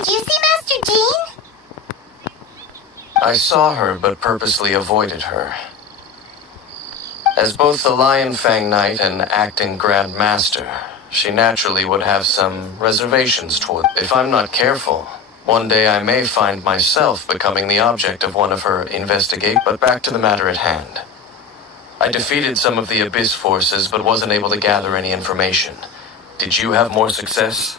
Did you see Master Jean? I saw her, but purposely avoided her. As both the Lion Fang Knight and acting Grand Master, she naturally would have some reservations toward. If I'm not careful, one day I may find myself becoming the object of one of her investigations. But back to the matter at hand. I defeated some of the Abyss forces, but wasn't able to gather any information. Did you have more success?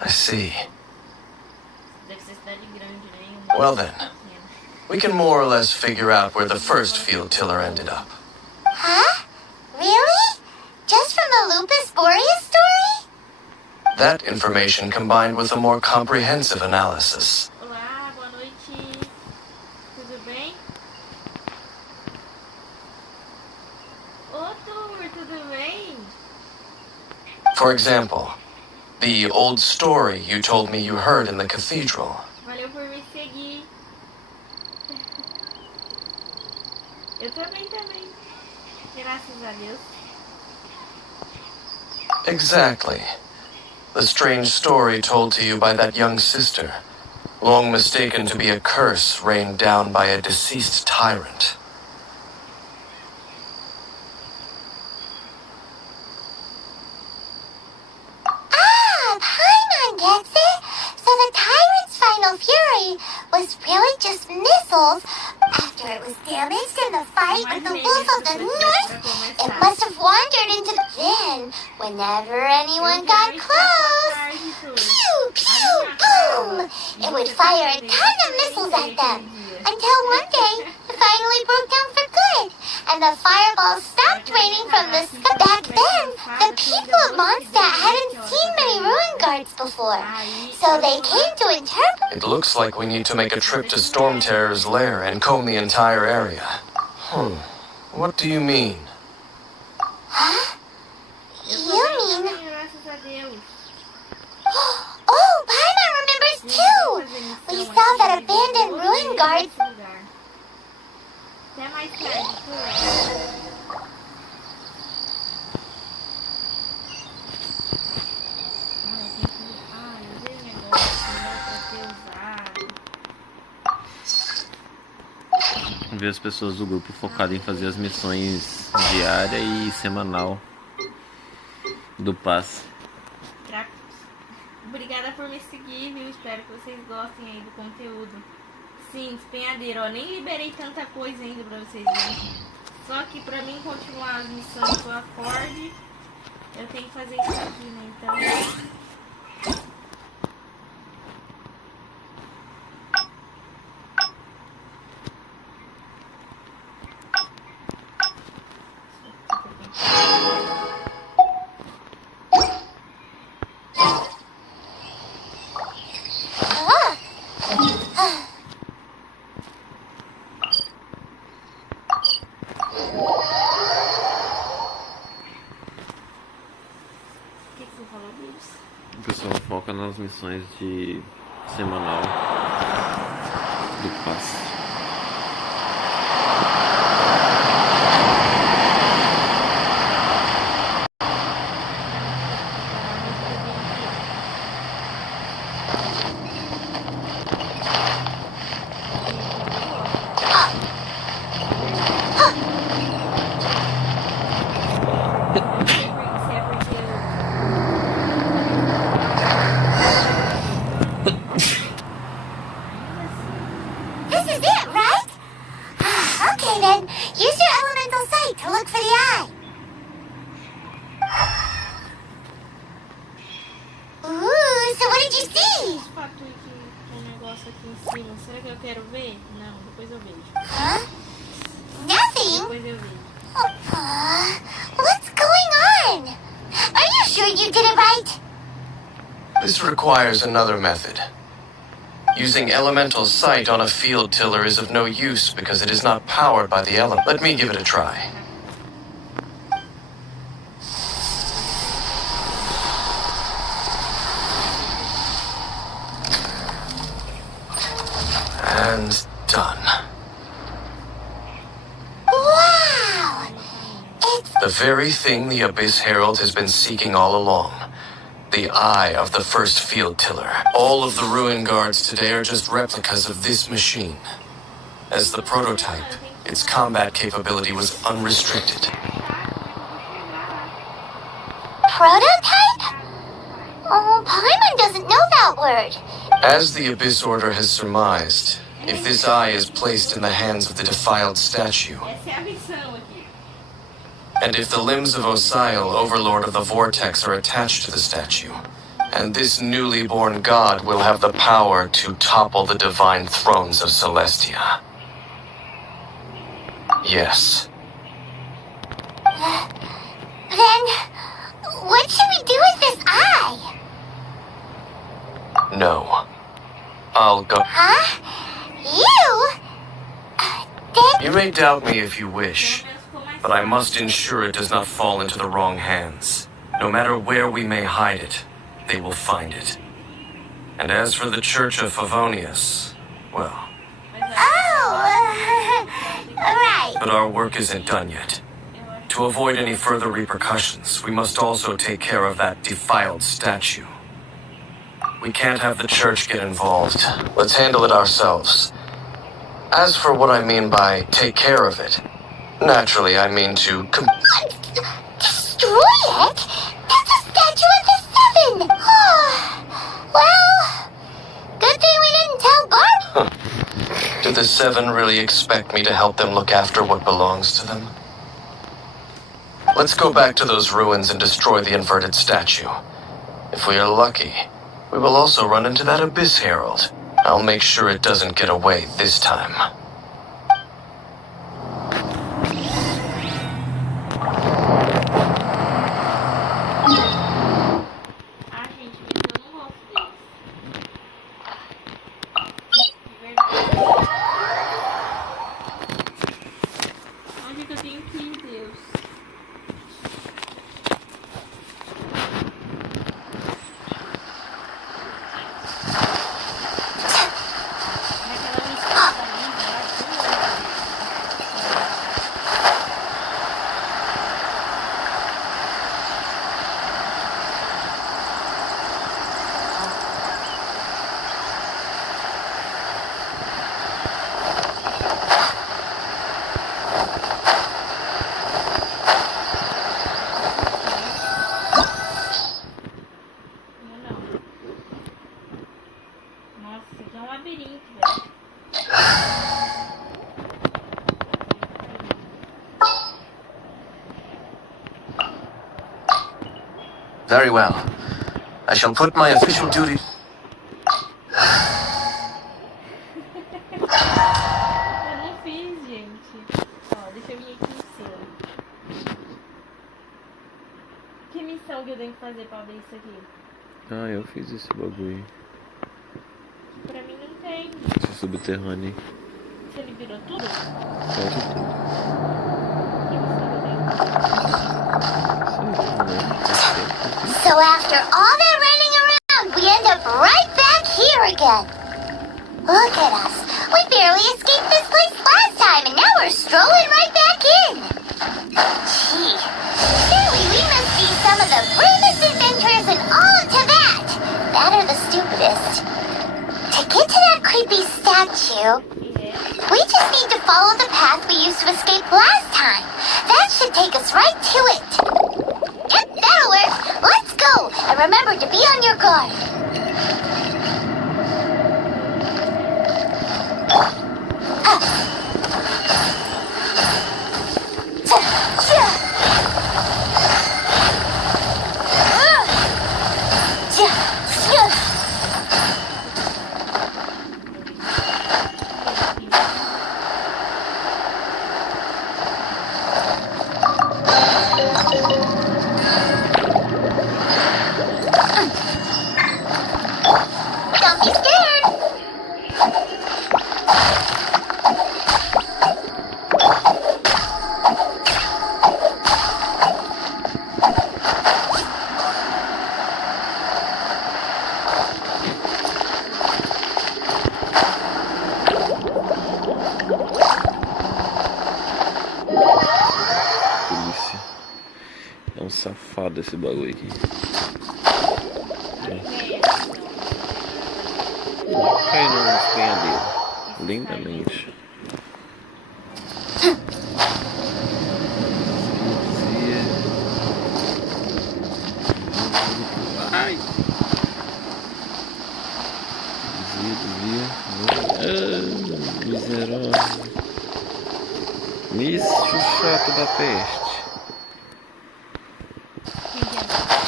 I see. Well then, we can more or less figure out where the first field tiller ended up. Huh? Really? Just from the Lupus Boreas story? That information combined with a more comprehensive analysis. Olá, boa noite. Tudo bem? Ô, Tur, tudo bem? For example, the old story you told me you heard in the cathedral. Valeu por me seguir. Eu também. Graças a Deus. Exactly. The strange story told to you by that young sister, long mistaken to be a curse rained down by a deceased tyrant. Paimon gets it. So the tyrant's final fury was really just missiles. After it was damaged in the fight with the wolves of the north, it must have wandered into the... Then, whenever anyone got close, pew, pew, boom, it would fire a ton of missiles at them. Until one day, it finally broke down for good, and the fireballs stopped raining from the sky. Back then, the people of Mondstadt hadn't seen many ruin guards before, so they came to interpret. It looks like we need to make a trip to Storm Terror's lair and comb the entire area. What do you mean? Huh? You mean... Graças a Deus. Oh, Paimon remembers too! We saw that abandoned ruin guards... Até mais tarde, Tur. Ver as pessoas do grupo focadas em fazer as missões diária e semanal do passe. Obrigada por me seguir, viu? Espero que vocês gostem aí do conteúdo. Sim, despenhadeiro, ó, nem liberei tanta coisa ainda pra vocês verem. Só que pra mim continuar as missões do acorde, eu tenho que fazer isso aqui, né? Então... O pessoal foca nas missões de semanal do passe. Será que eu quero ver? Não, depois eu vejo. Huh? Nothing? Depois eu vejo. What's going on? Are you sure you did it right? This requires another method. Using elemental sight on a field tiller is of no use because it is not powered by the element. Let me give it a try. And done. Wow! It's The very thing the Abyss Herald has been seeking all along. The eye of the first field tiller. All of the ruin guards today are just replicas of this machine. As the prototype, its combat capability was unrestricted. Prototype? Oh, Paimon doesn't know that word. As the Abyss Order has surmised, if this eye is placed in the hands of the defiled statue, Essa é a missão aqui. and if the limbs of Osial, Overlord of the Vortex, are attached to the statue, and this newly born god will have the power to topple the divine thrones of Celestia. Yes. Then, what should we do with this eye? No. I'll go. Huh? You? Then You may doubt me if you wish, but I must ensure it does not fall into the wrong hands. No matter where we may hide it, they will find it. And as for the Church of Favonius, well, right. but our work isn't done yet. To avoid any further repercussions, we must also take care of that defiled statue. We can't have the church get involved. Let's handle it ourselves. As for what I mean by take care of it, naturally I mean to Destroy it? That's a statue of the Seven. Well, good thing we didn't tell Barb. Do the Seven really expect me to help them look after what belongs to them? Let's go back to those ruins and destroy the inverted statue. If we are lucky, we will also run into that Abyss Herald. I'll make sure it doesn't get away this time. Ah, gente, mas eu não gosto deles. De verdade. Onde que eu tenho que ir, Deus? Naquela missão da Linda lá, não. Nossa, isso aqui é um labirinto, velho. Very well. I shall put my official duty. Eu não fiz, gente. Ó, deixa eu vir aqui em cima. Que missão que eu tenho que fazer pra abrir isso aqui? Ah, eu fiz esse bagulho. Pra mim não tem. Esse subterrâneo. Você liberou tudo? Quase tudo. Que missão que eu tenho que fazer? Isso aí, não lembro. So after all that running around, we end up right back here again. Look at us. We barely escaped this place last time, and now we're strolling right back in. Gee, surely we must be some of the bravest adventurers in all of Tibet. That or the stupidest. To get to that creepy statue, É. we just need to follow the path we used to escape last time. That should take us right to it. Yep, that'll work. Let's go. And remember to be on your guard. Don't be scared. safado esse bagulho aqui. Cai no despenhadeiro. Lindamente. Ai! Desvia. Miserável. Míssil chato da peste.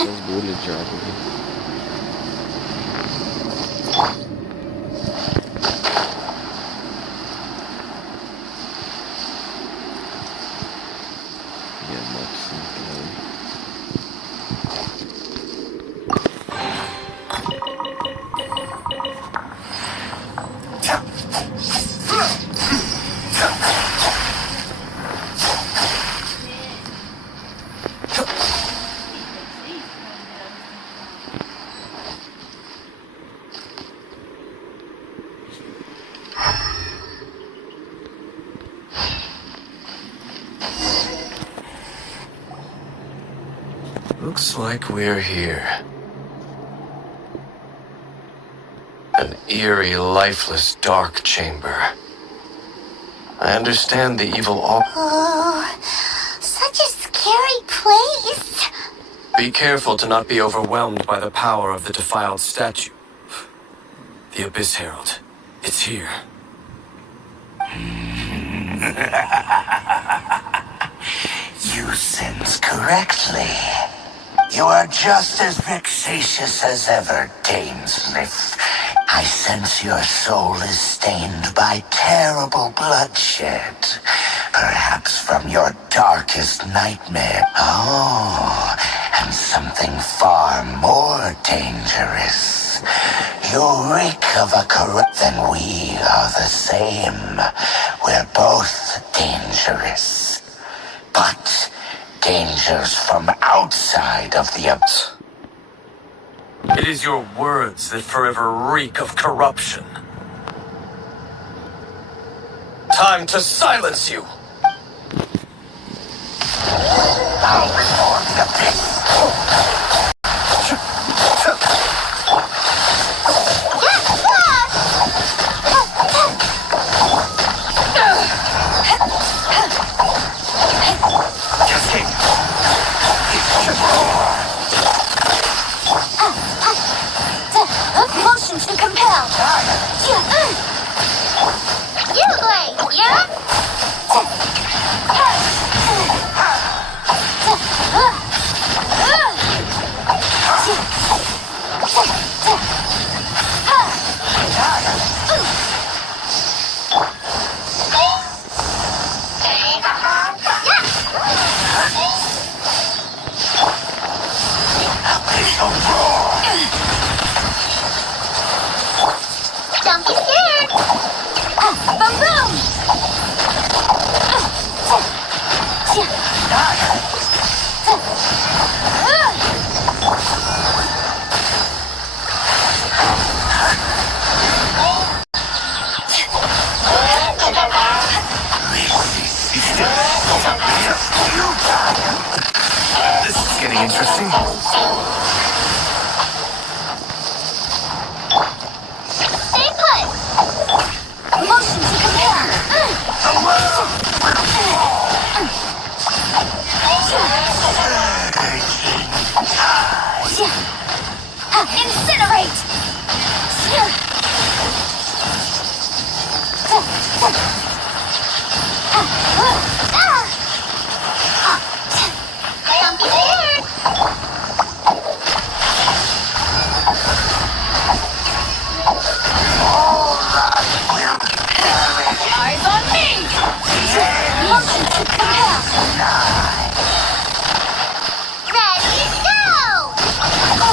As bolhas de água aqui. E a moto central. Looks like we're here. An eerie, lifeless, dark chamber. I understand the evil Oh, such a scary place. Be careful to not be overwhelmed by the power of the defiled statue. The Abyss Herald. It's here. You sense correctly. You are just as vexatious as ever, Dainsmith. I sense your soul is stained by terrible bloodshed. Perhaps from your darkest nightmare. Oh, and something far more dangerous. You reek of a corrupt... Then we are the same. We're both dangerous. But dangers from outside of the Abyss. It is your words that forever reek of corruption. Time to silence you! Bow before the Abyss. Motion to compel. You play, yeah? Don't be scared. Boom, boom. This is getting interesting. Stay put. Motion to compel. Incinerate. Don't be scared. Eyes on me. Motion to compel. Ready, go.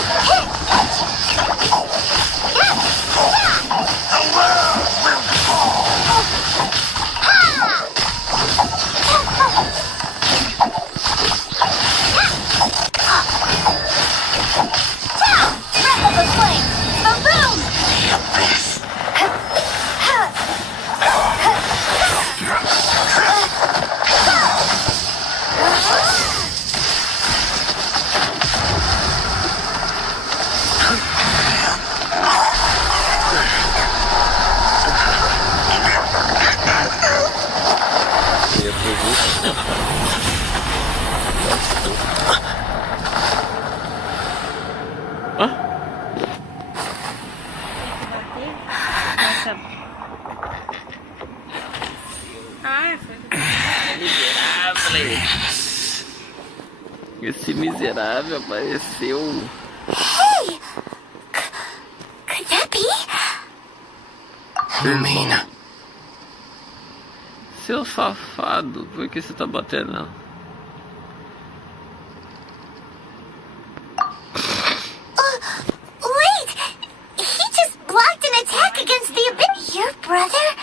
Miserável! Esse miserável apareceu. Hey! Could that be? Lumina. Seu safado, por que você tá batendo nela? Wait! He just blocked an attack against the Abyss. Your brother?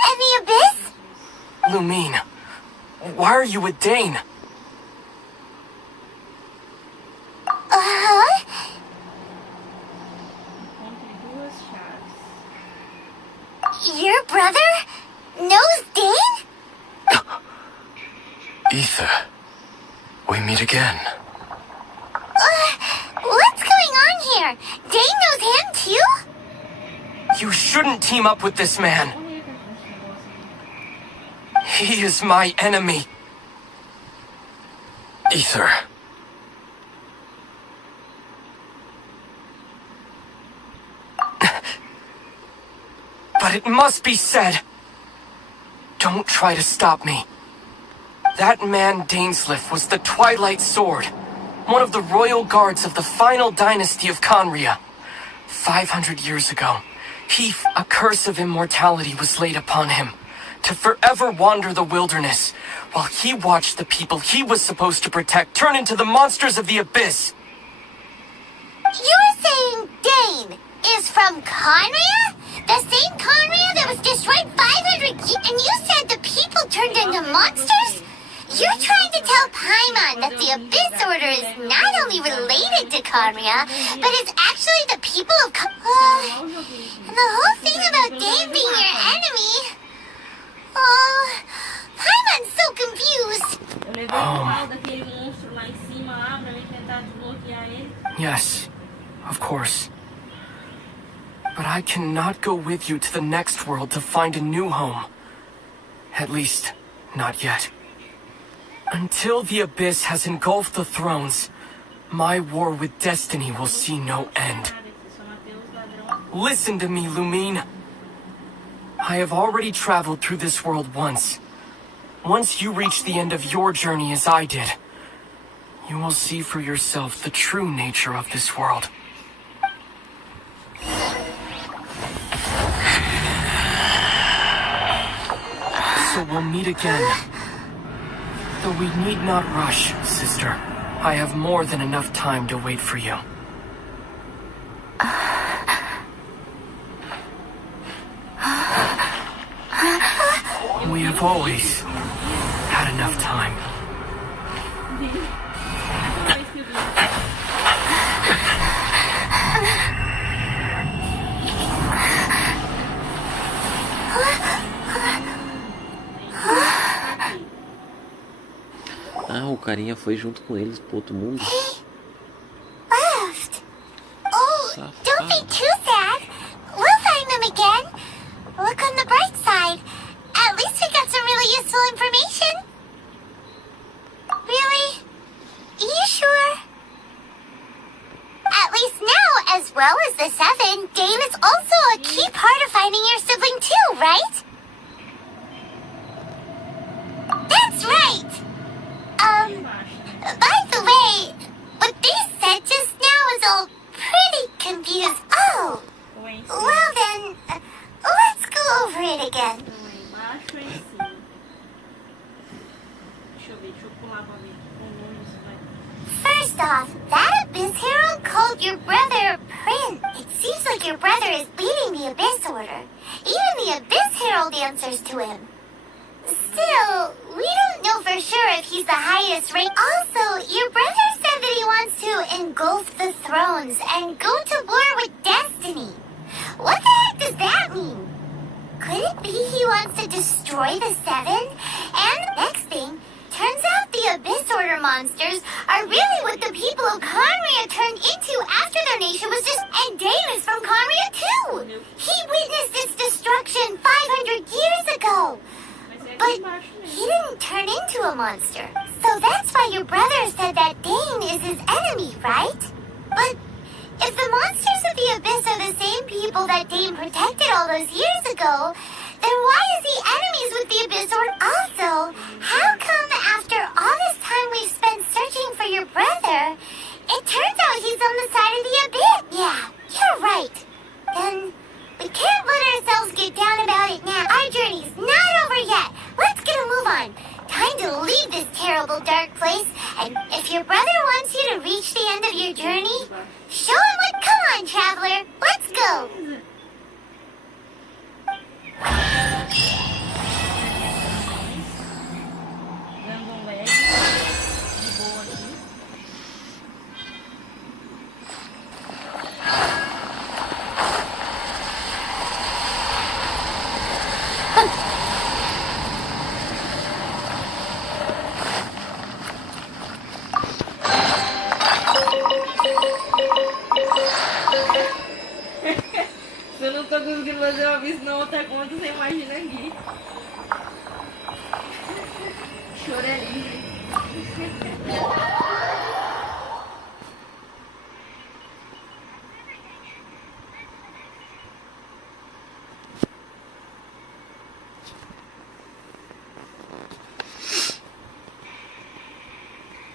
And the Abyss? Lumine, why are you with Dane? Uh-huh. Encontre duas chaves. Your brother knows Dane? Ether, we meet again. What's going on here? Dane knows him too? You shouldn't team up with this man. Olha aí que esse negócio aqui. He is my enemy. Ether. But it must be said. Don't try to stop me. That man Dainsleif was the Twilight Sword, one of the royal guards of the final dynasty of Conria. 500 years ago, a curse of immortality was laid upon him, to forever wander the wilderness, while he watched the people he was supposed to protect turn into the monsters of the Abyss. You're saying Dane is from Conria? The same Conria that was destroyed 500 years? And you said the people turned into monsters? You're trying to tell Paimon that the Abyss Order is not only related to Conria, but it's actually the people of and the whole thing about Dane being your enemy... Paimon's so confused. Eu levei o pau daquele monstro lá em cima lá pra eu tentar desbloquear ele. Yes, of course. But I cannot go with you to the next world to find a new home. At least, not yet. Until the Abyss has engulfed the thrones, my war with destiny will see no end. Só matei os ladrões. Listen to me, Lumine. I have already traveled through this world once. Once you reach the end of your journey as I did, you will see for yourself the true nature of this world. So we'll meet again. Though we need not rush, sister. I have more than enough time to wait for you. We have always had enough time. Ah, o carinha foi junto com eles pro outro mundo. Left. Oh, don't be too sad. We'll find them again. Look on the bright side. At least we got some really useful information. Really? You sure? At least now, as well as the Seven, Dane is also a key part of finding your sibling too, right? That's right! By the way, what they said just now is all pretty confused. Oh, well then, let's go over it again. Embaixo ou em cima? Deixa eu ver, deixa eu pular pra ver quão longe isso vai. First off, that Abyss Herald called your brother Prince. It seems like your brother is leading the Abyss Order. Even the Abyss Herald answers to him. Still, we don't know for sure if he's the highest rank. Also, your brother said that he wants to engulf the thrones and go to war with destiny. What the heck does that mean? Could it be he wants to destroy the Seven? And the next thing, turns out the Abyss Order monsters are really what the people of Conria turned into after their nation was just... And Dane is from Conria too! He witnessed its destruction 500 years ago! But he didn't turn into a monster. So that's why your brother said that Dane is his enemy, right? But if the monsters of the Abyss are the same people that Dane protected all those years ago, then why is he enemies with the Abyss Order also? terrible dark place, and if your brother wants you to reach the end of your journey, show him what. Come on, traveler, let's go. Dando um lag de boa aqui. Se eu não tô conseguindo fazer uma vez na outra conta, você imagina aqui. Choro é livre.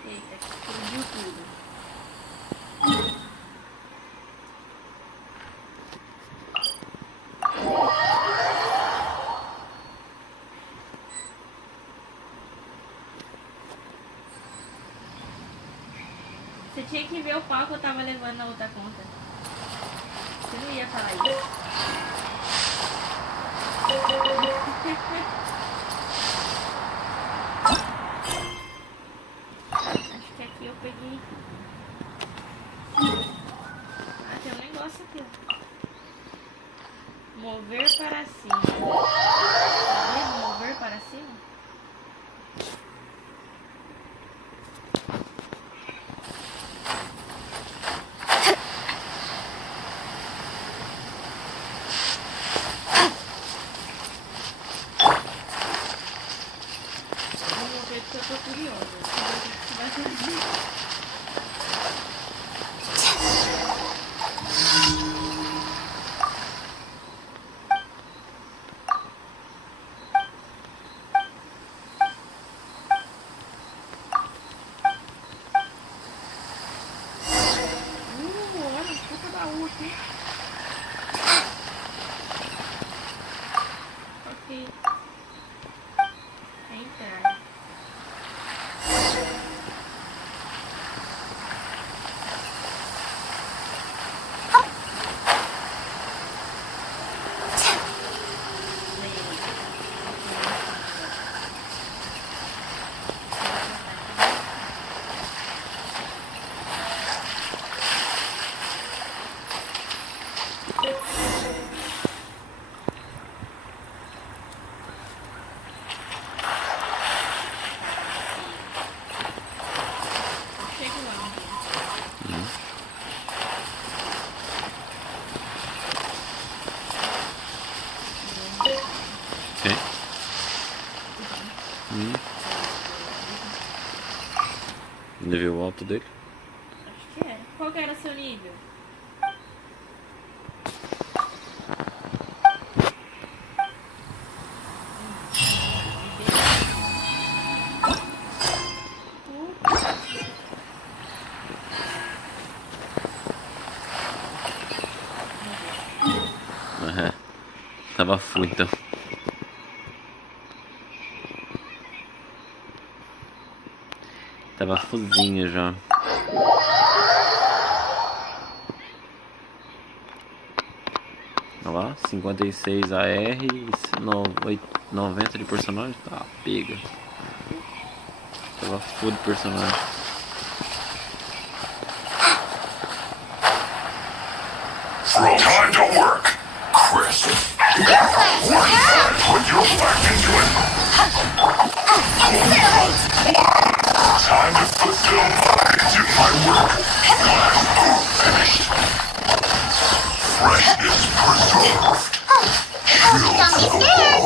Eita, explodiu tudo. Você tinha que ver o pau que eu tava levando na outra conta. Você não ia falar isso. Acho que aqui eu peguei. Ah, tem um negócio aqui, ó. Mover para cima. Tá vendo? Mover para cima? Vamos ver se eu tô curiosa. Você vai fazer. Olha, puta da U aqui. Ok. Entrar. Chega lá. Ok. Nível alto dele. Acho que era. Qual que era o seu nível? Aham. Tava full então. Tava fuzinho já. Olha lá, 56 AR e 90 de personagem. Tá, pega. Tava full de personagem. Time to work, Chris. Put your back into it. Time to put some mind into my work. Finished. Freshness preserved. Don't be scared.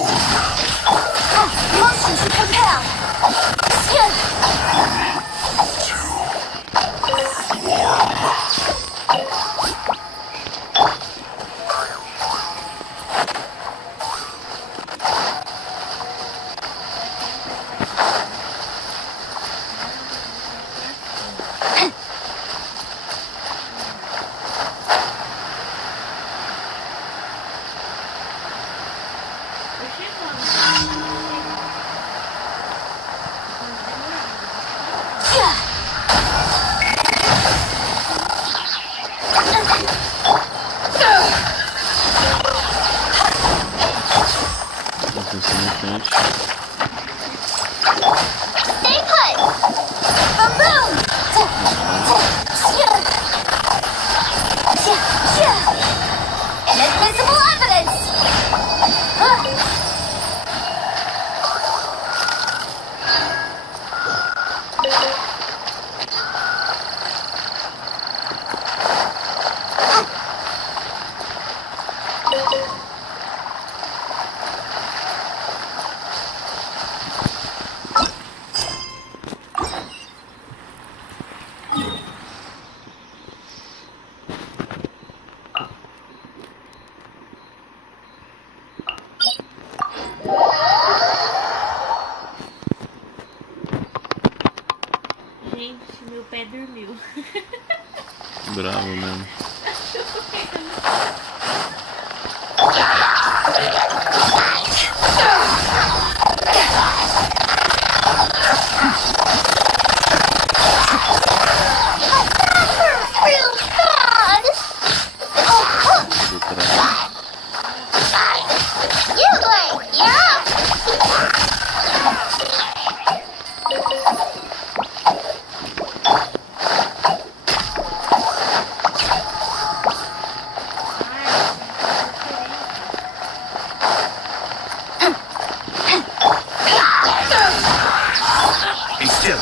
Motion to compel. pé dormiu. Bravo mesmo. Real bad. Do trás. You like, yeah. Be still.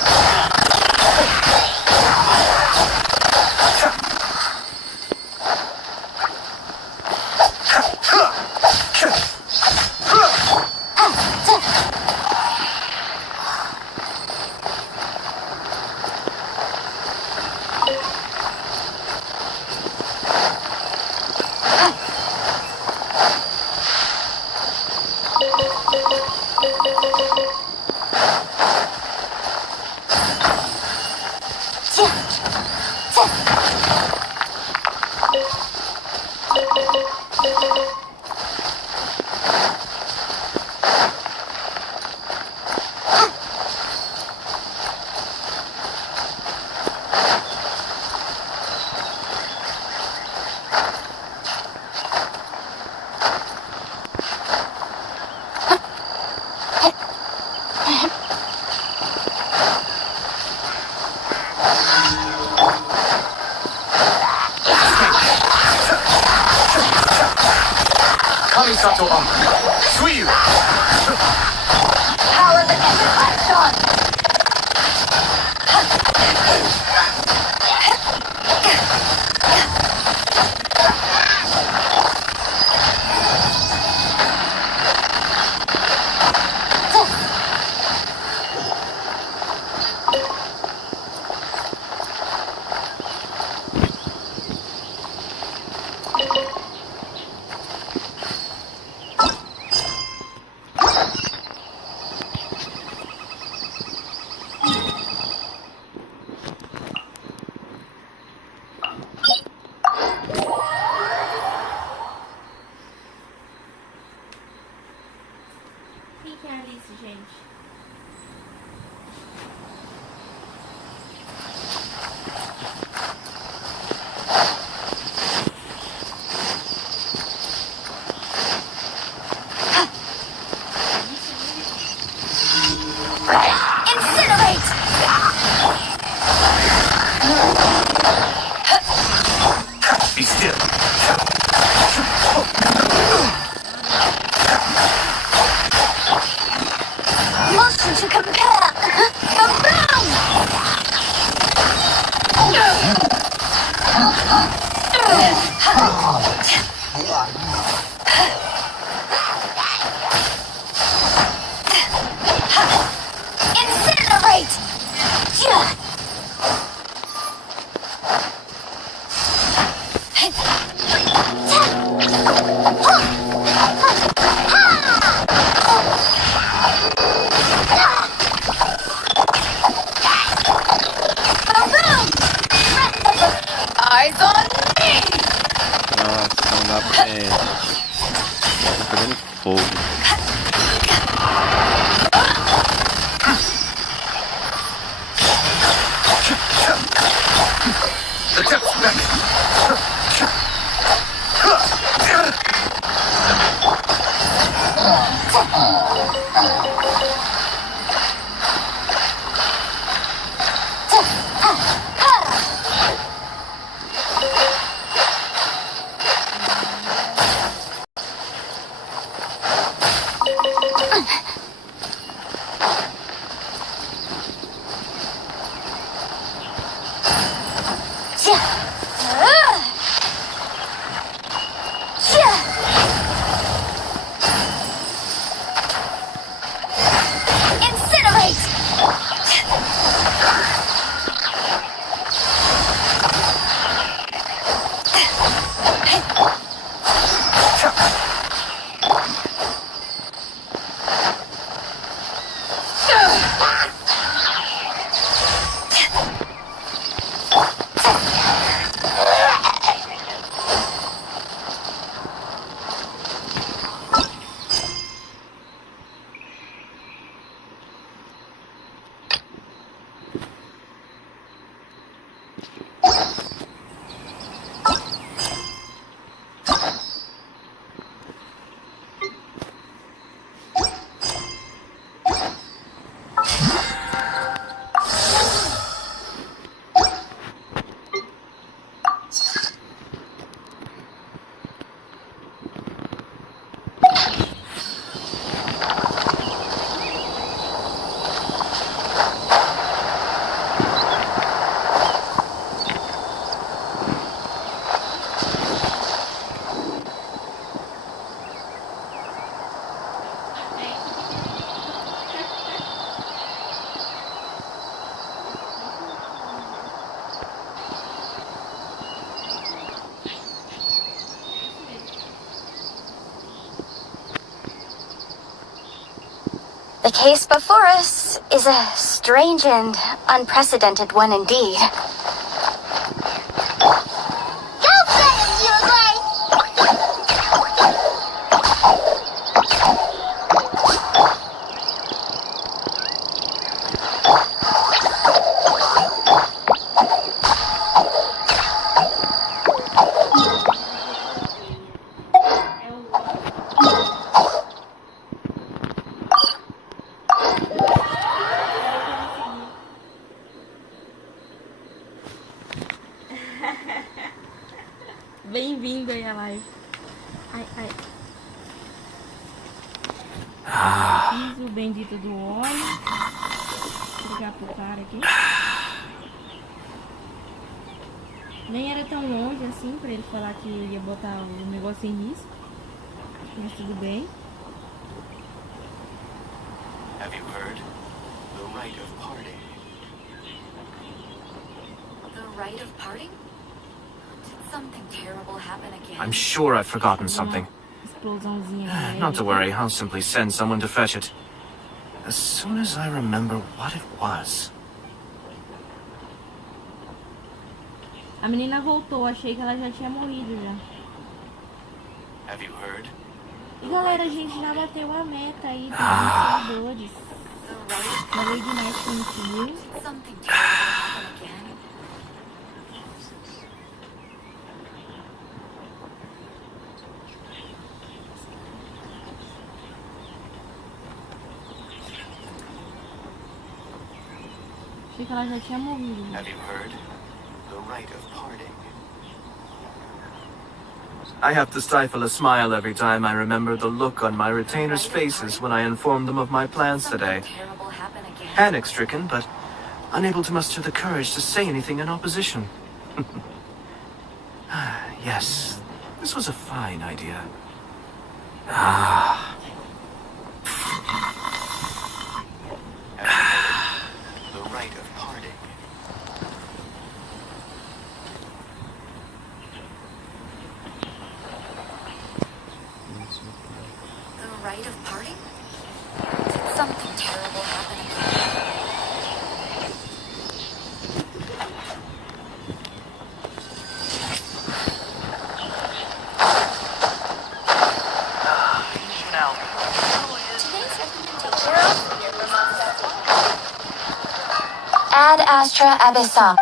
Kamisato on. Suiyu. Power the class on. Quem que é a Alice, gente? Incinerate! Be still. Motion to compare. The boom! Incinerate! The case before us is a strange and unprecedented one indeed. Go get him, Yugli! Bem-vindo aí à live. Ai. Fiz o bendito do óleo. Vou ligar pro cara aqui. Nem era tão longe assim pra ele falar que eu ia botar o negócio em risco. Mas tudo bem. Have you heard? The rite of parting. The rite of parting? Did something terrible happen again? I'm sure I've forgotten something. Explosãozinha pra Not to ele. worry, I'll simply send someone to fetch it. As soon as I remember what it was. A menina voltou, achei que ela já tinha morrido já. Have you heard? E galera, a gente já bateu a meta aí dos iniciadores. Na Lady Night conseguiu. Did something terrible happen again? Achei que ela já tinha morrido. Have you heard? The rite of parting. I have to stifle a smile every time I remember the look on my retainers' faces when I informed them of my plans today. Something terrible happen again? Panic-stricken, but unable to muster the courage to say anything in opposition. Yes, this was a fine idea. Have you heard? The rite of parting. The rite of parting? Did something terrible happen again? Ad Astra Abyssal.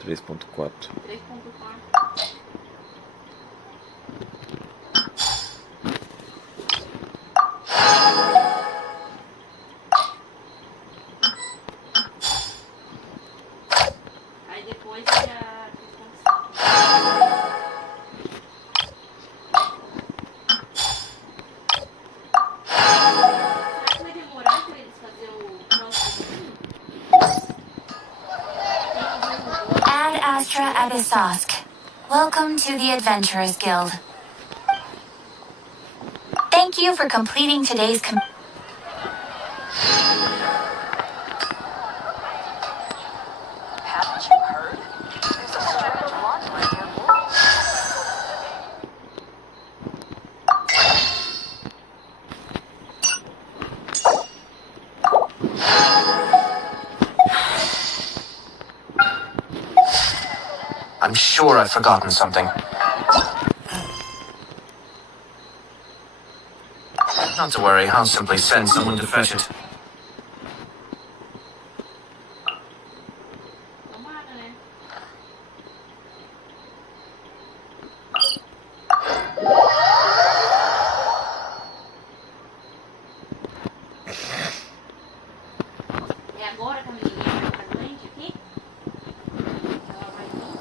Três 3.4. 3.4. Aí depois já 3.5. Será que vai demorar pra eles fazerem o próximo? Ad Astra Abyssosk. Welcome to the Adventurers Guild. Thank you for completing today's Haven't you heard? There's a strange wanderer near Bora. I'm sure I've forgotten something. Not to worry, I'll simply send someone to fetch it. Tomara, né? É agora que a menininha vai pra frente aqui? Ela vai vir.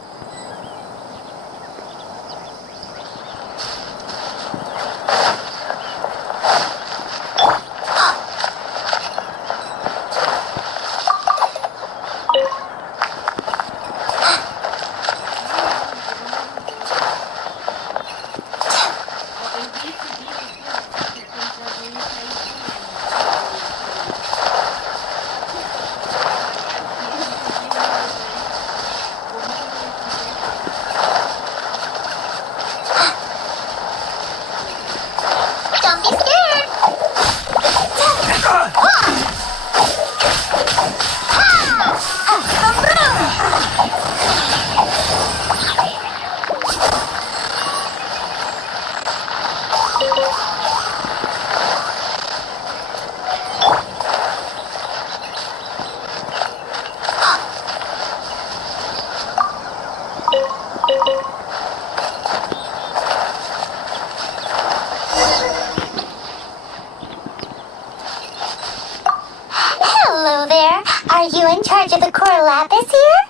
in charge of the core lapis here?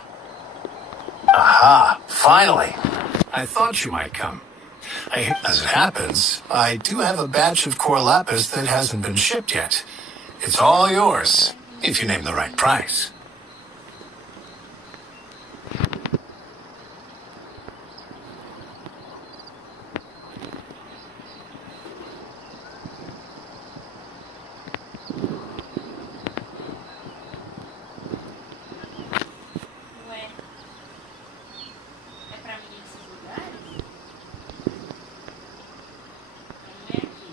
Aha, finally. I thought you might come. As it happens, I do have a batch of core lapis that hasn't been shipped yet. It's all yours, if you name the right price. Ué. É pra mim esses lugares? Não é aqui.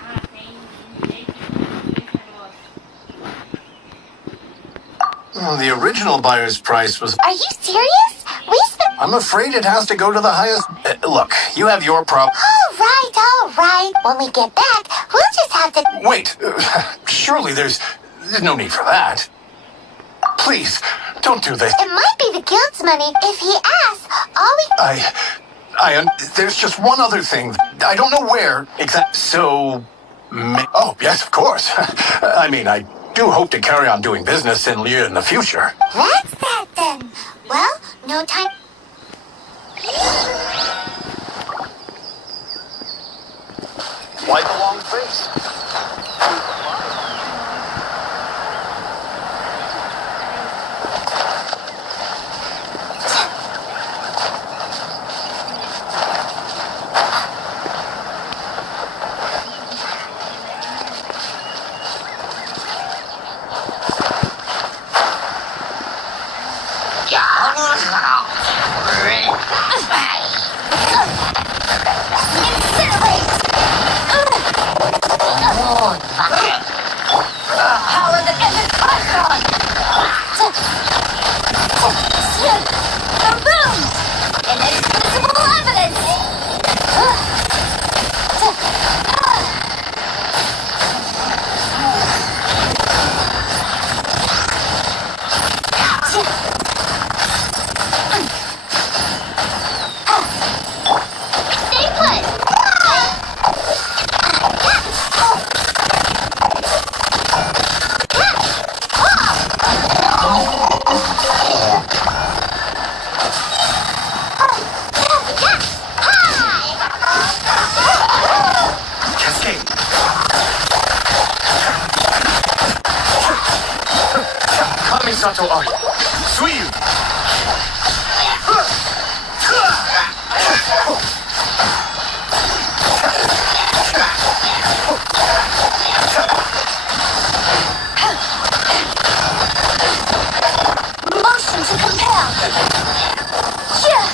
Ah, tem direito de esse negócio. The original buyer's price was... Are you serious? We spent... I'm afraid it has to go to the highest... look, you have your prop... All right. When we get back, we'll just have to... Wait, surely there's no need for that. Please, don't do this. It might be the guild's money. If he asks, all we... There's just one other thing. I don't know where exactly. So... Oh, yes, of course. I mean, I do hope to carry on doing business in Liu in the future. That's that then. Well, no time... Why the long face? Power the ended icon! The room! Inexplicable evidence! Stay put! Cascade. Kamisato Ari. Suiyu. Motion to compel! Yeah!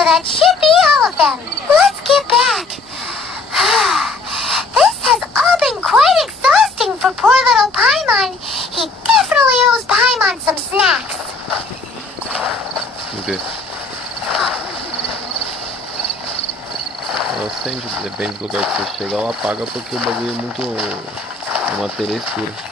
so that should be all of them. Let's get back. This has all been quite exhausting for poor little Paimon. He definitely owes Paimon some snacks. Vamos ver. Ela acende, depende do lugar que você chega, ela apaga porque o bagulho é muito. A matéria é escura.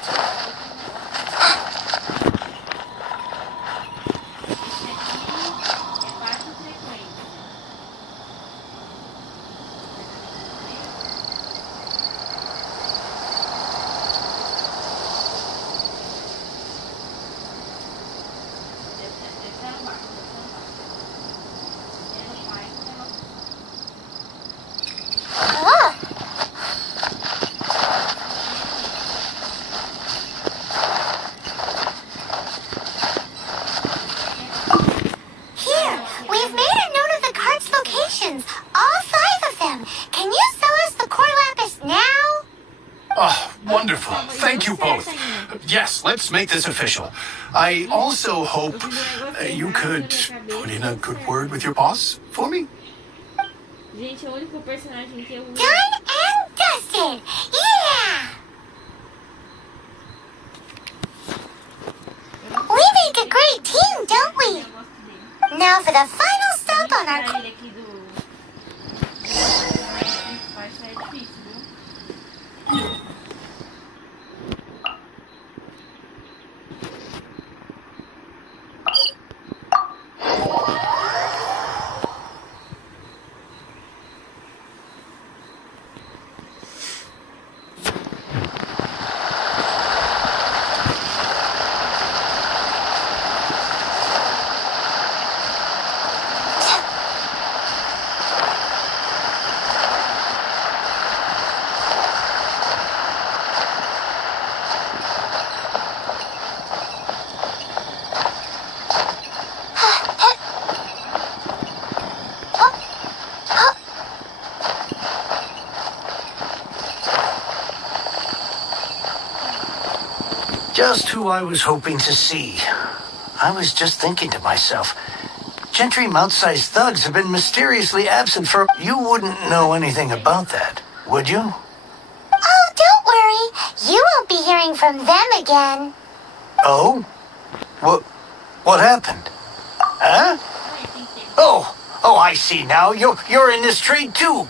Here, we've made a note of the cart's locations. All 5 of them. Can you sell us the core lapis now? Oh, wonderful. Thank you both. Yes, let's make this official. I also hope you could put in a good word with your boss for me. Gente, é o único personagem que eu uso. Done and dusted. Yeah! We make a great team, don't we? Now for the final stop on our... Ele aqui do. Vai sair difícil, viu? Just who I was hoping to see. I was just thinking to myself, gentry mouth-sized thugs have been mysteriously absent for... You wouldn't know anything about that, would you? Oh, don't worry. You won't be hearing from them again. Oh? What happened? Huh? Oh, I see now. You're in this trade too.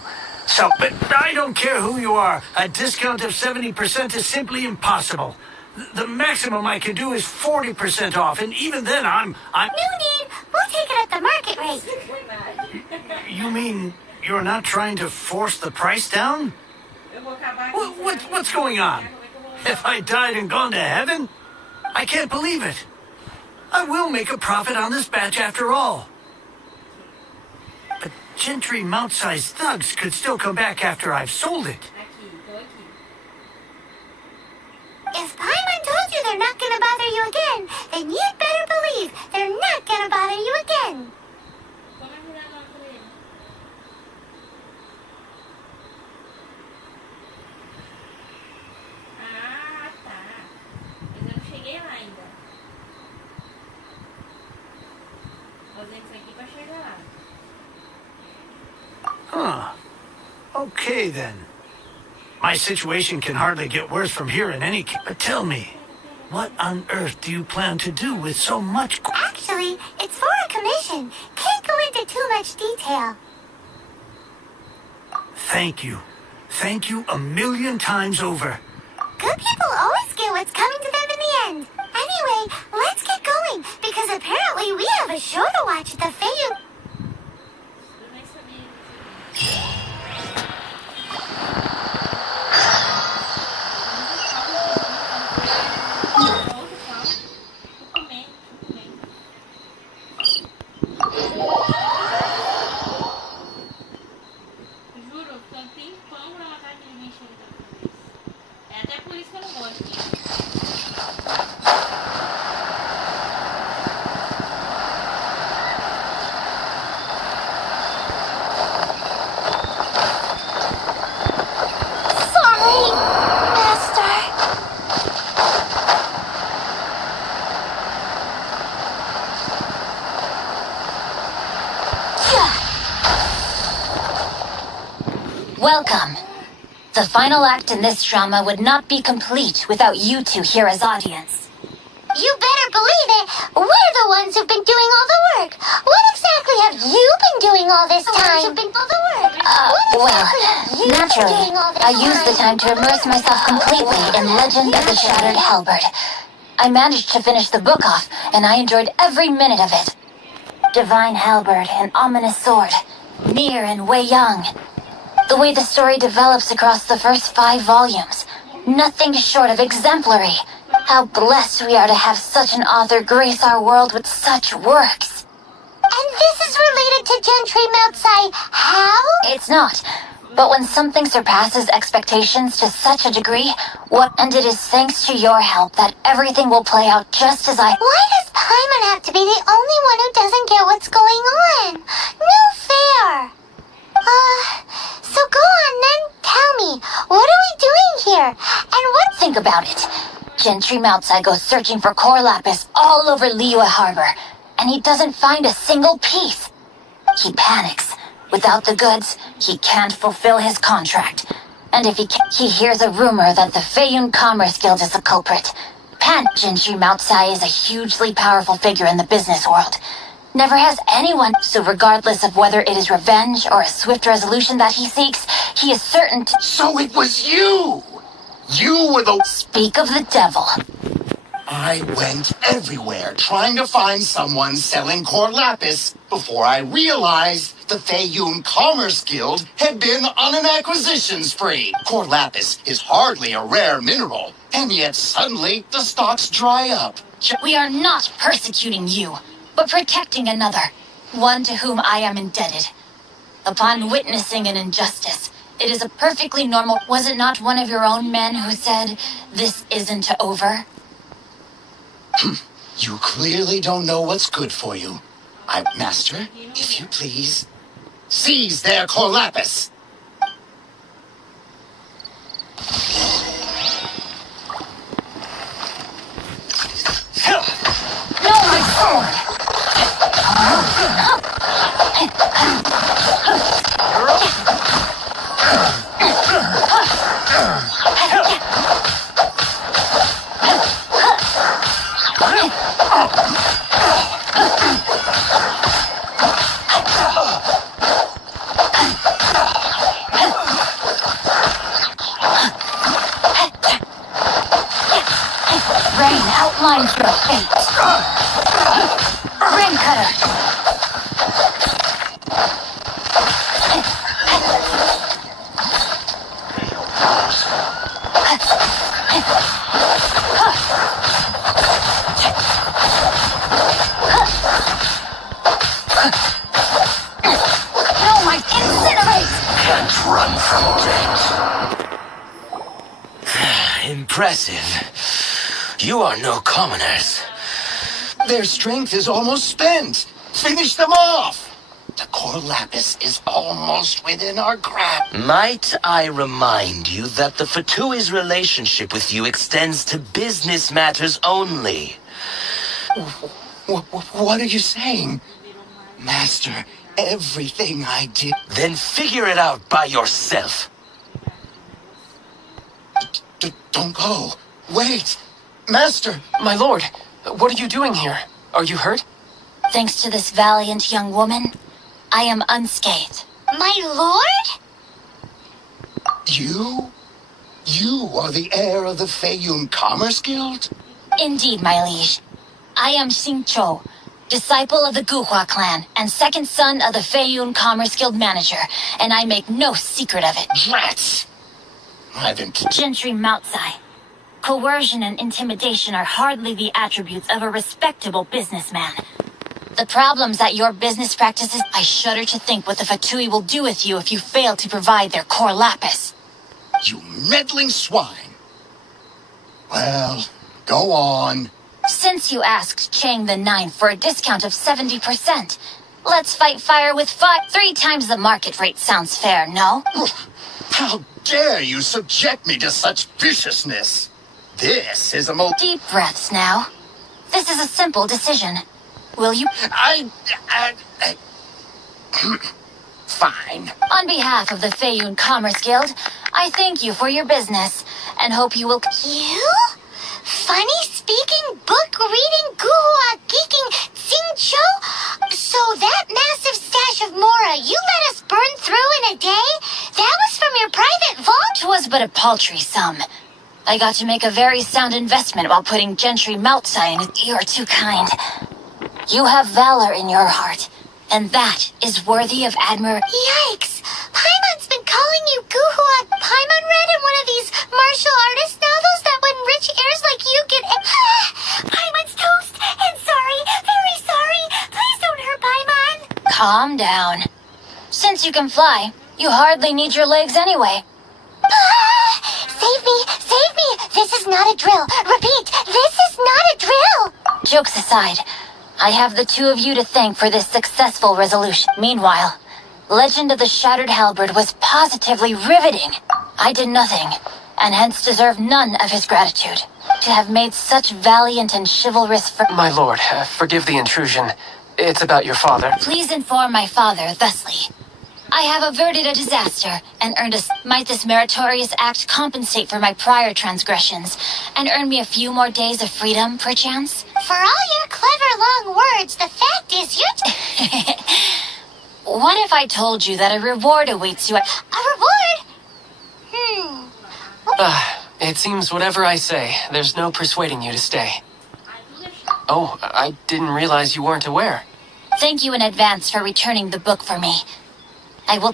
So, but I don't care who you are. A discount of 70% is simply impossible. The maximum I can do is 40% off, and even then I'm... No need. We'll take it at the market rate. You mean you're not trying to force the price down? What's going on? If I died and gone to heaven? I can't believe it. I will make a profit on this batch after all. But gentry mouth-sized thugs could still come back after I've sold it. If Paimon told you they're not gonna bother you again, then you'd better believe they're not gonna bother you again. Ah, tá. Mas eu não cheguei lá ainda. Vou fazer isso aqui pra chegar lá. Huh. Okay, then. My situation can hardly get worse from here in any case. But tell me, what on earth do you plan to do with so much... Actually, it's for a commission. Can't go into too much detail. Thank you. Thank you a million times over. Good people always get what's coming to them in the end. Anyway, let's get going, because apparently we have a show to watch at the Fayum. Eu nem sabia. Juro, tô um tempão pra matar aquele bicho ali da vez. É até por isso que eu não gosto. Welcome. The final act in this drama would not be complete without you two here as audience. You better believe it. We're the ones who've been doing all the work. What exactly have you been doing all this time? Naturally, I used the time to immerse myself completely in Legend of the Shattered Halberd. I managed to finish the book off, and I enjoyed every minute of it. Divine Halberd, an ominous sword, Mir and Wei Yang. The way the story develops across the first 5 volumes, nothing short of exemplary. How blessed we are to have such an author grace our world with such works. And this is related to Gentry Meltsai. How? It's not. But when something surpasses expectations to such a degree, and it is thanks to your help that everything will play out just as I... Why does Paimon have to be the only one who doesn't get what's going on? No fair. So go on then, tell me, what are we doing here? And what... Think about it. Gentry Meltsai goes searching for core lapis all over Liyue Harbor, and he doesn't find a single piece. He panics. Without the goods, he can't fulfill his contract. And if he hears a rumor that the Feiyun Commerce Guild is the culprit. Gentry Meltsai is a hugely powerful figure in the business world. Never has anyone, so regardless of whether it is revenge or a swift resolution that he seeks, he is certain to... So it was you! You were the... Speak of the devil. I went everywhere trying to find someone selling core lapis before I realized the Feiyun Commerce Guild had been on an acquisition spree. Core lapis is hardly a rare mineral, and yet suddenly the stocks dry up. We are not persecuting you, but protecting another, one to whom I am indebted. Upon witnessing an injustice, it is a perfectly normal... Was it not one of your own men who said, "This isn't over"? You clearly don't know what's good for you. Master, if you please, seize their core lapis. No, my sword! Rain outlines your fate. Rain cutter. No, my incinerate! Can't run from death. Impressive. You are no commoners. Their strength is almost spent. Finish them off. The core lapis is almost within our grasp. Might I remind you that the Fatui's relationship with you extends to business matters only? What are you saying? Master, everything I did... Then figure it out by yourself. Don't go. Wait. Master! My lord, what are you doing here? Are you hurt? Thanks to this valiant young woman, I am unscathed. My lord? You? You are the heir of the Feiyun Commerce Guild? Indeed, my liege. I am Xingqiu, disciple of the Guhua clan and second son of the Feiyun Commerce Guild manager, and I make no secret of it. Rats! I've been... Gentry Meltsai. Coercion and intimidation are hardly the attributes of a respectable businessman. The problems at your business practices, I shudder to think what the Fatui will do with you if you fail to provide their core lapis. You meddling swine! Well, go on. Since you asked Chang the Ninth for a discount of 70%, let's fight fire with fire. 3 times the market rate sounds fair, no? How dare you subject me to such viciousness? This is a Deep breaths now. This is a simple decision. Will you... fine. On behalf of the Feiyun Commerce Guild, I thank you for your business and hope you will... You? Funny speaking, book reading, guhua geeking, Xingqiu? So that massive stash of Mora you let us burn through in a day? That was from your private vault? It was but a paltry sum. I got to make a very sound investment while putting Gentry Moutsai in it. You're too kind. You have valor in your heart, and that is worthy of admiration. Yikes! Paimon's been calling you guhua. Paimon read in one of these martial artist novels that when rich heirs like you get... Paimon's toast! And sorry, very sorry. Please don't hurt Paimon. Calm down. Since you can fly, you hardly need your legs anyway. Save me! Save me! This is not a drill. Repeat, this is not a drill! Jokes aside, I have the two of you to thank for this successful resolution. Meanwhile, Legend of the Shattered Halberd was positively riveting. I did nothing, and hence deserve none of his gratitude. To have made such valiant and chivalrous My lord, forgive the intrusion. It's about your father. Please inform my father thusly. I have averted a disaster and earned a... Might this meritorious act compensate for my prior transgressions and earn me a few more days of freedom, perchance? For all your clever long words, the fact is you're... What if I told you that a reward awaits you at... A reward? It seems whatever I say, there's no persuading you to stay. Oh, I didn't realize you weren't aware. Thank you in advance for returning the book for me. I will...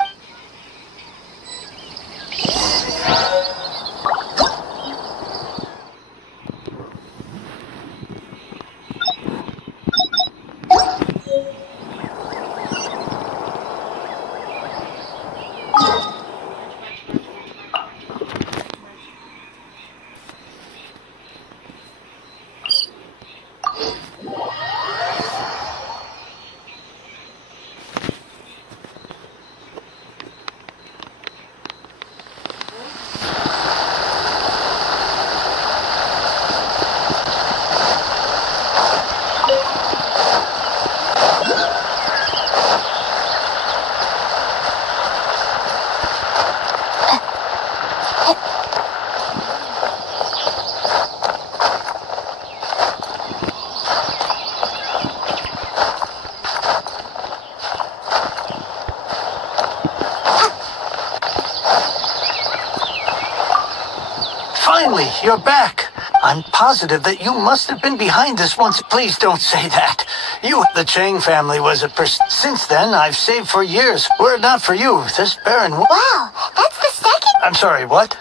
Finally, you're back. I'm positive that you must have been behind this once. Please don't say that. The Chang family was a person. Since then, I've saved for years. Were it not for you, this Baron... Wow, that's the second... I'm sorry, what?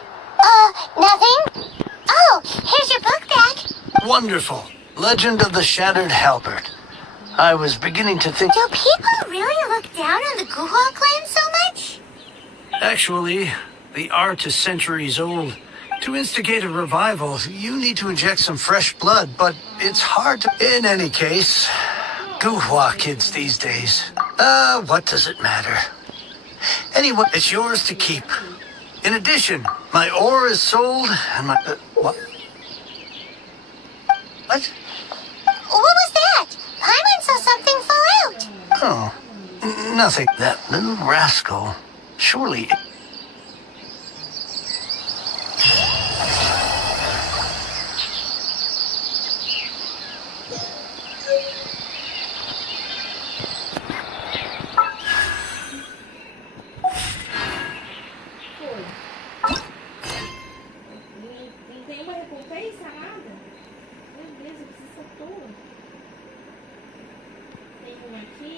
Nothing? Oh, here's your book back. Wonderful. Legend of the Shattered Halberd. I was beginning to think... Do people really look down on the Guhua clan so much? Actually, the art is centuries old. To instigate a revival, you need to inject some fresh blood, but it's hard to... In any case, Guhua kids these days. What does it matter? Anyway, it's yours to keep. In addition, my ore is sold, and my... what? What? What was that? Paimon saw something fall out. Oh, nothing. That little rascal. Surely... Não tem uma recompensa, nada? Meu Deus, eu preciso dessa toa. Tem uma aqui.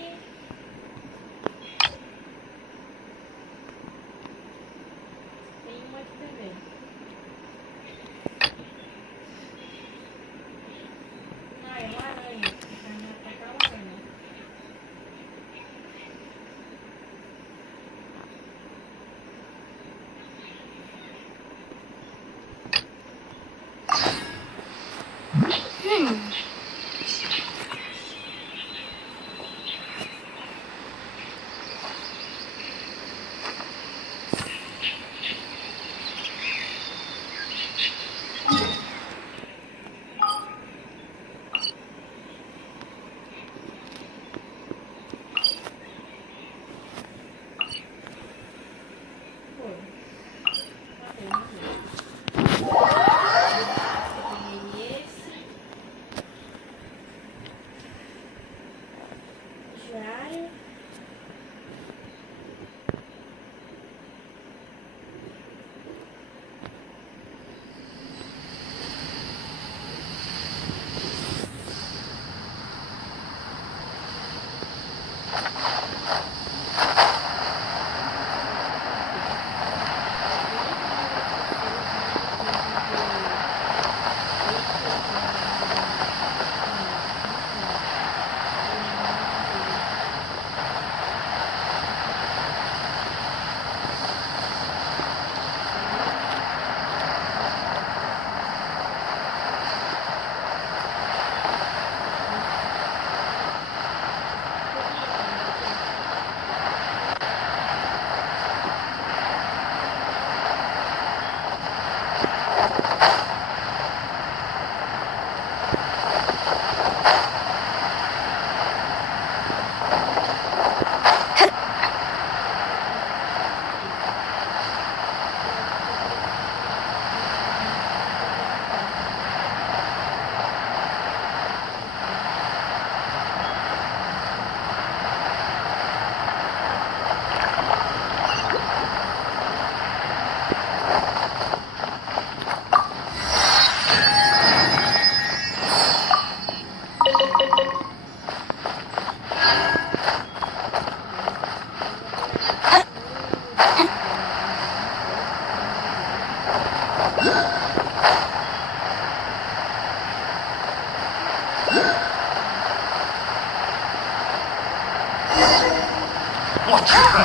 What's that?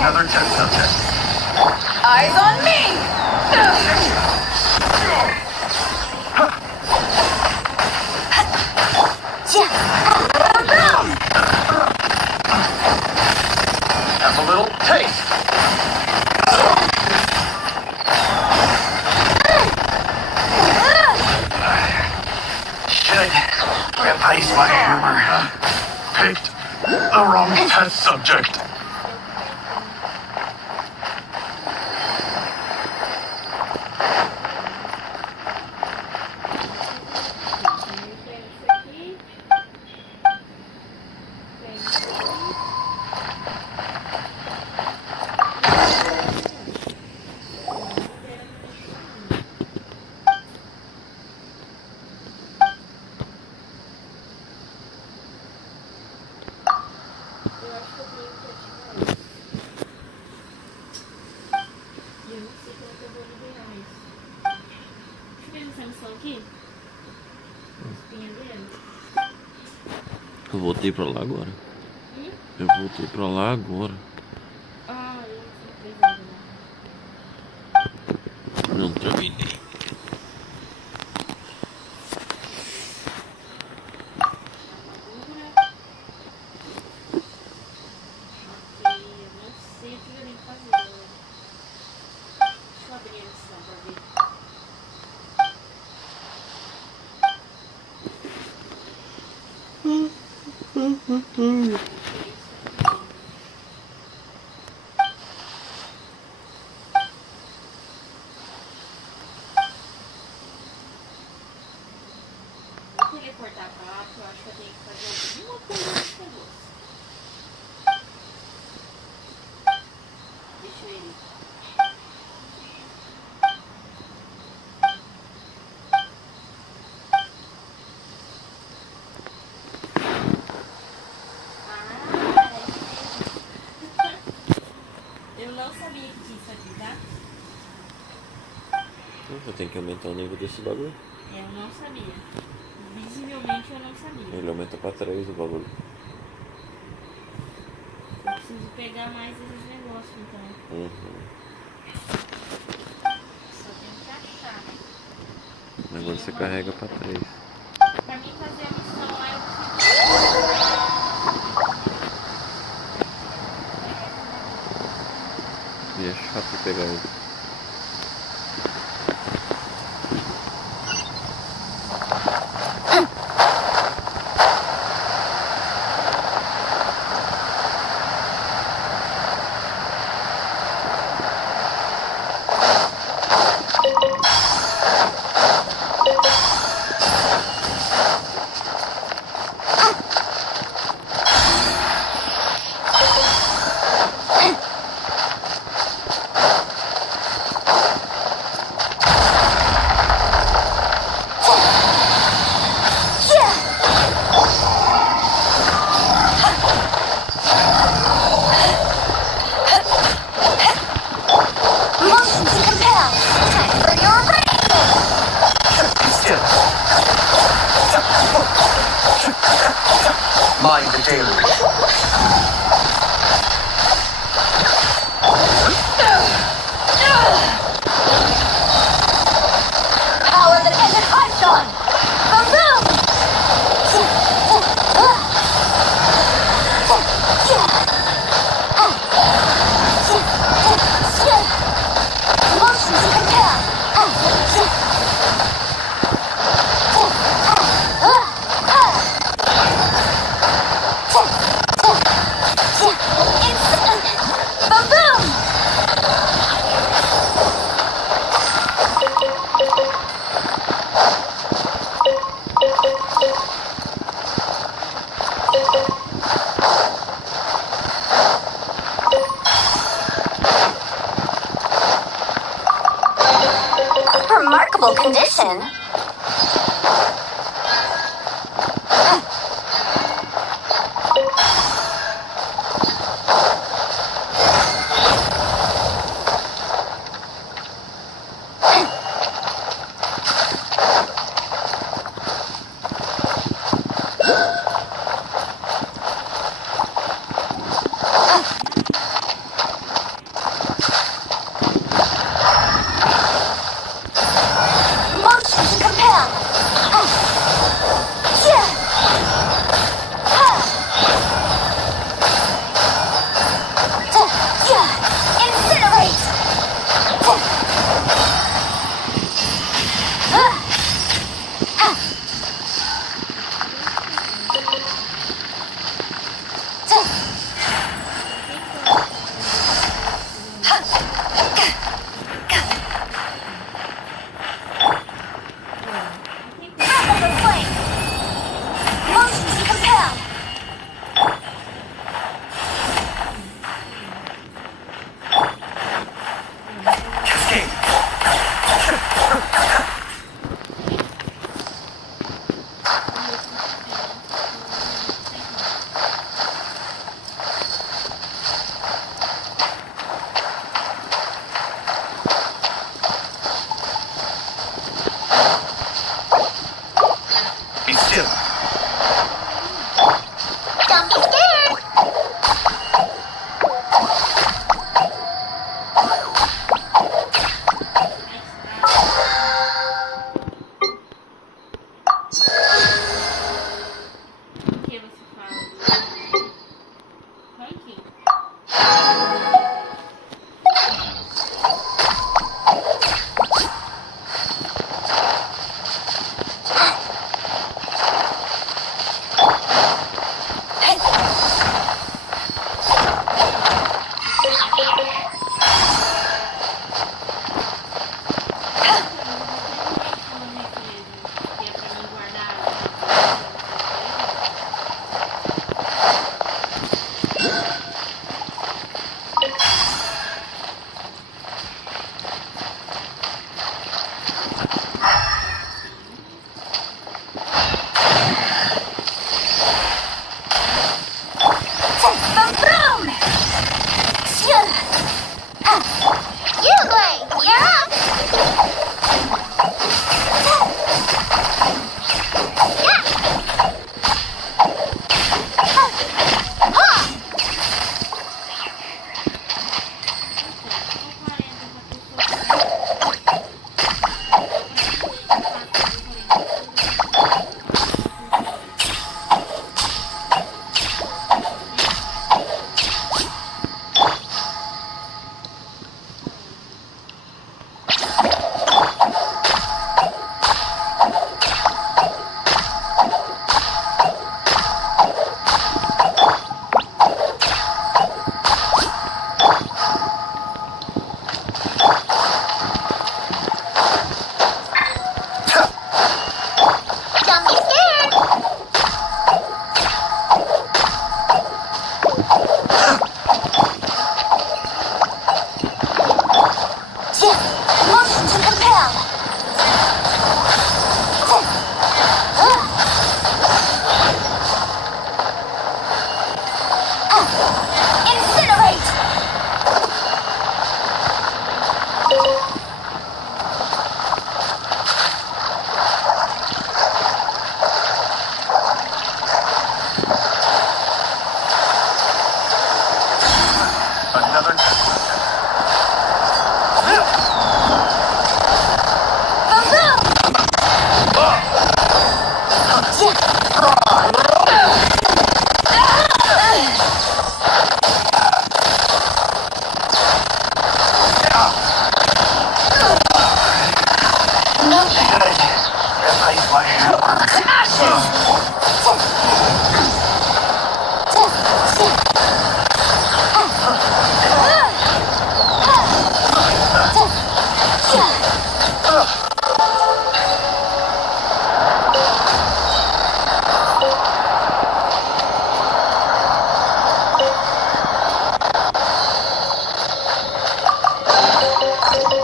Another test subject. Eyes on me! Have a little taste. Should replace my hammer. Picked the wrong test subject. Eu voltei pra lá agora. Eu voltei pra lá agora. Ah, eu não sei. Não terminei. Teleportar pra lá, porque eu acho que eu tenho que fazer alguma coisa nesse negócio. Deixa eu ir. Eu não sabia que tinha isso aqui, tá? Você tem que aumentar o nível desse bagulho. Eu não sabia. Visivelmente eu não sabia. Ele aumenta pra 3 o bagulho. Eu preciso pegar mais esses negócios, então. Uhum. Só tenho que achar. Agora você carrega pra 3. Pra mim fazer a missão lá, eu preciso... E é chato pegar ele. Mind the deluge. Power that isn't hyped on! Motions compare! Remarkable condition.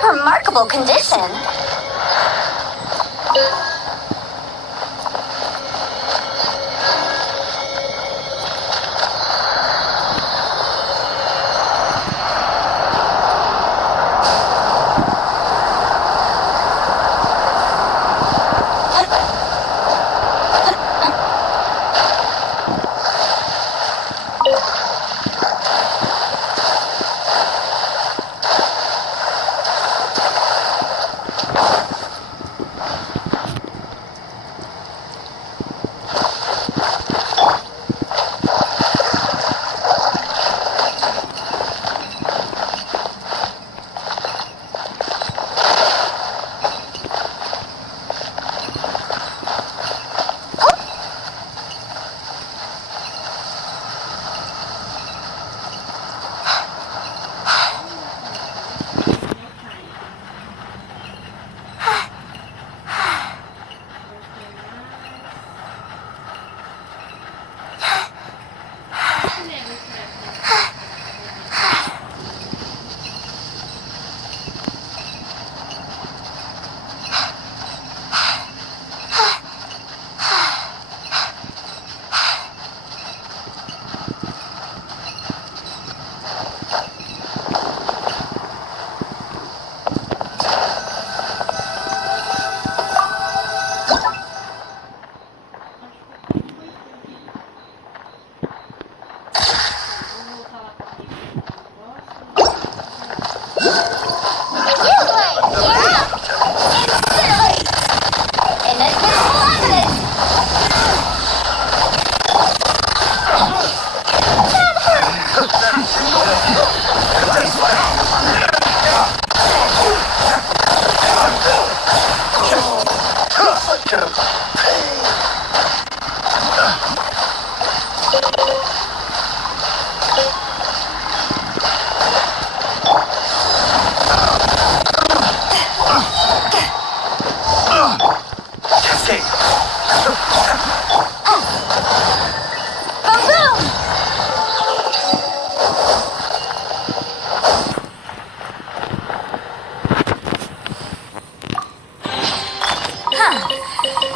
Remarkable condition.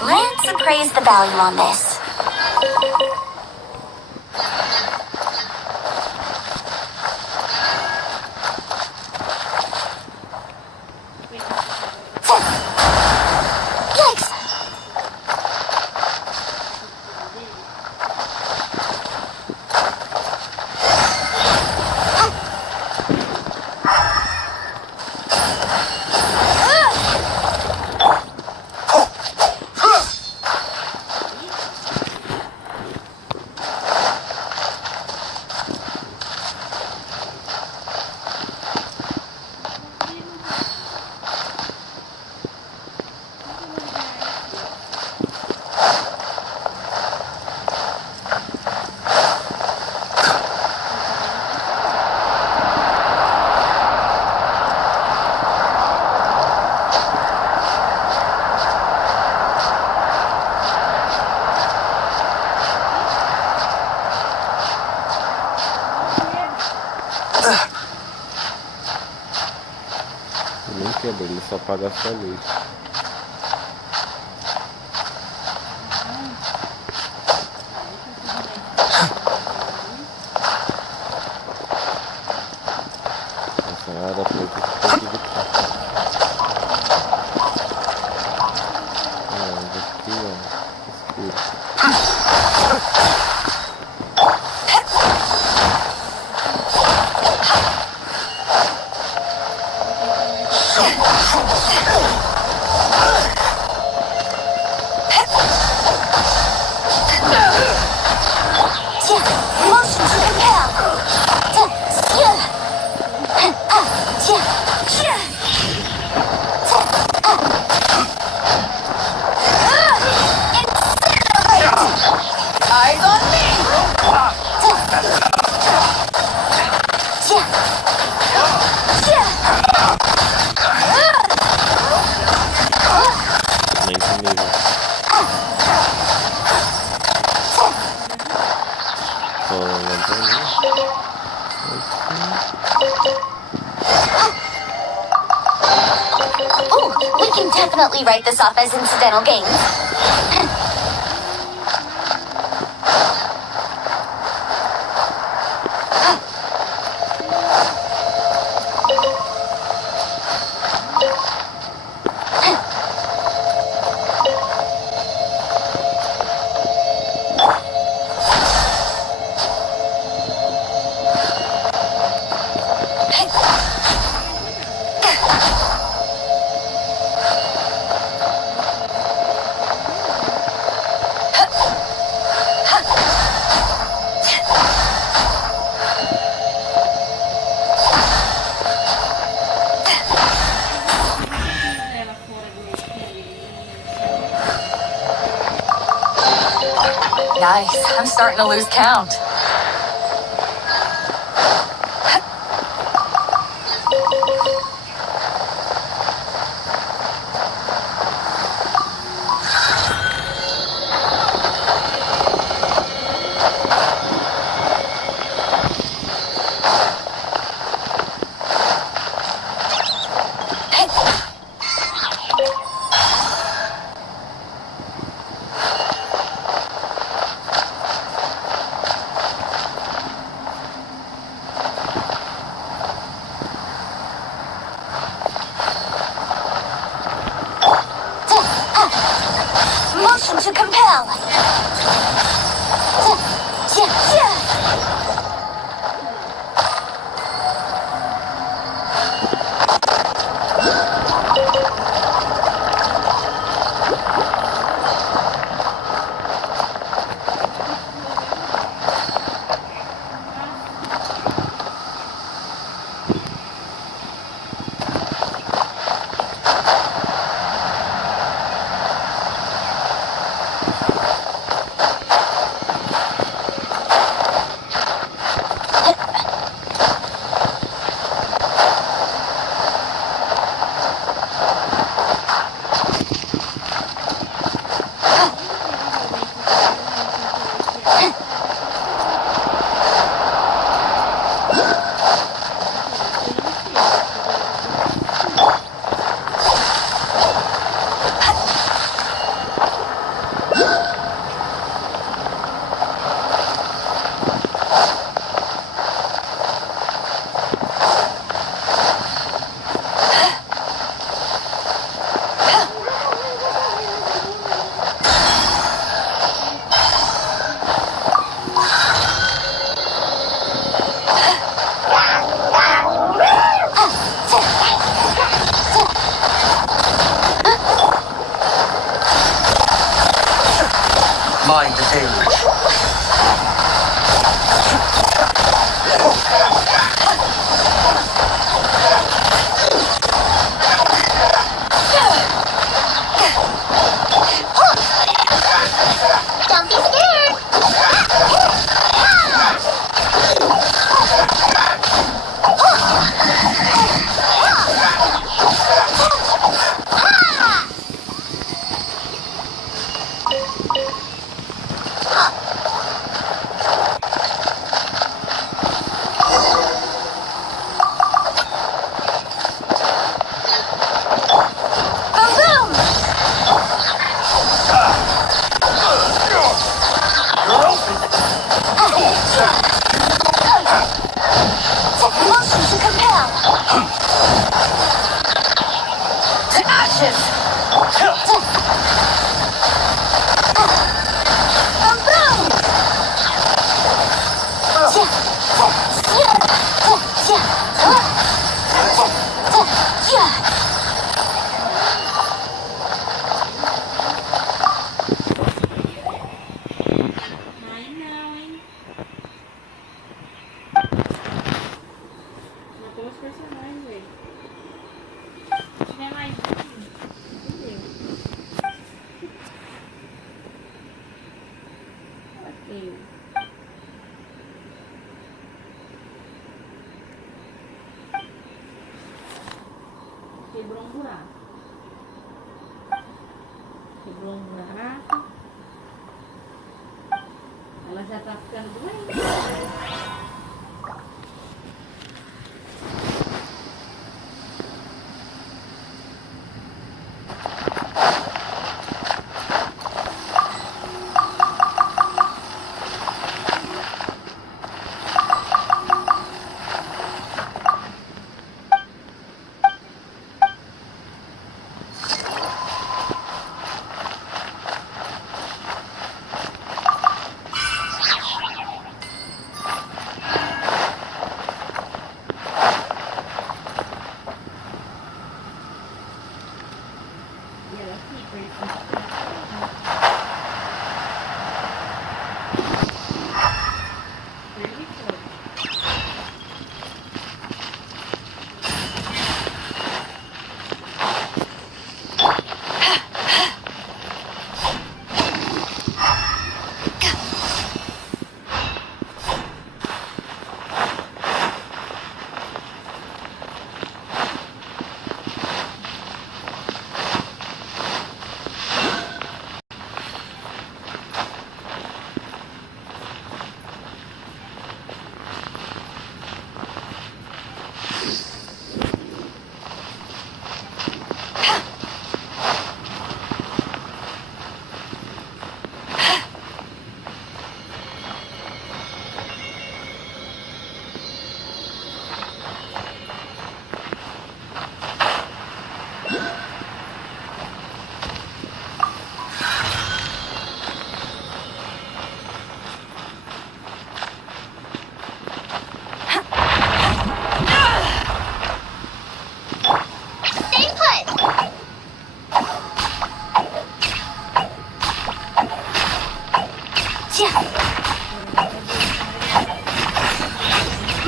Let's appraise the value on this. Yikes! Nem quebra, ele só apaga a sua luz. Essa área foi que ficou aqui de cá. Aqui, ó, escuro. Motion to compel. Eyes on me. Nesse nível. Só lanterninha. Ooh, we can definitely write this off as incidental gain. Nice. I'm starting to lose count. Motion to compel. stage. Don't be scared. Motion to compel. To ashes. Aí não, hein? Matou os personagens, velho. Se tiver mais um, entendeu? Ok. Quebrou um buraco. Quebrou um buraco. Ela já tá ficando doente. E ela fica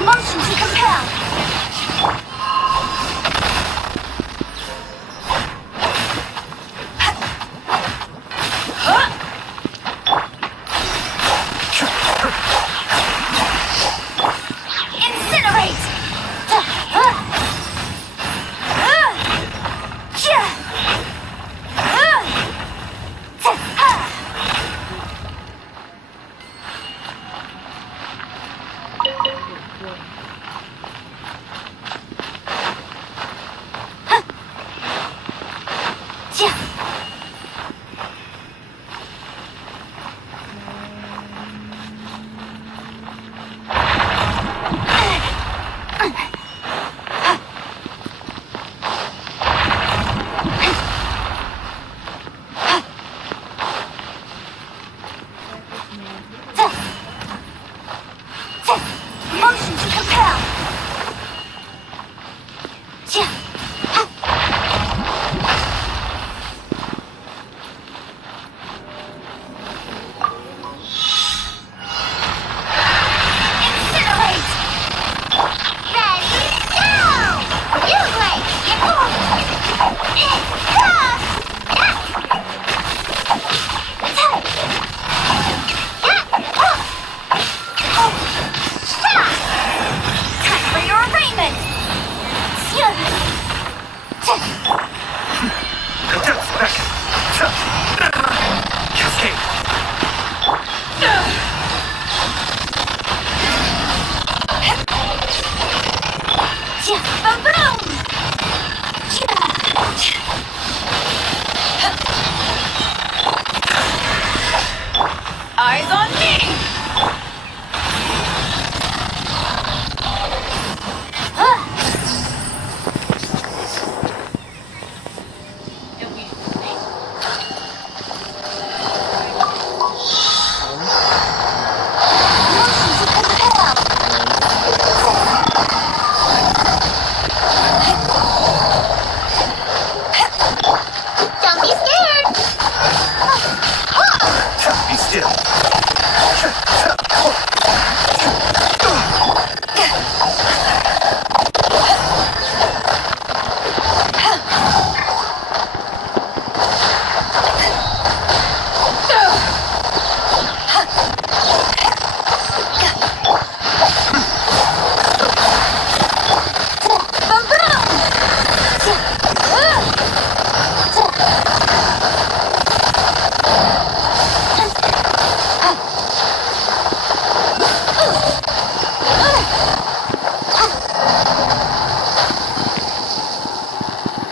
Motion to compel. Incinerate. Bro!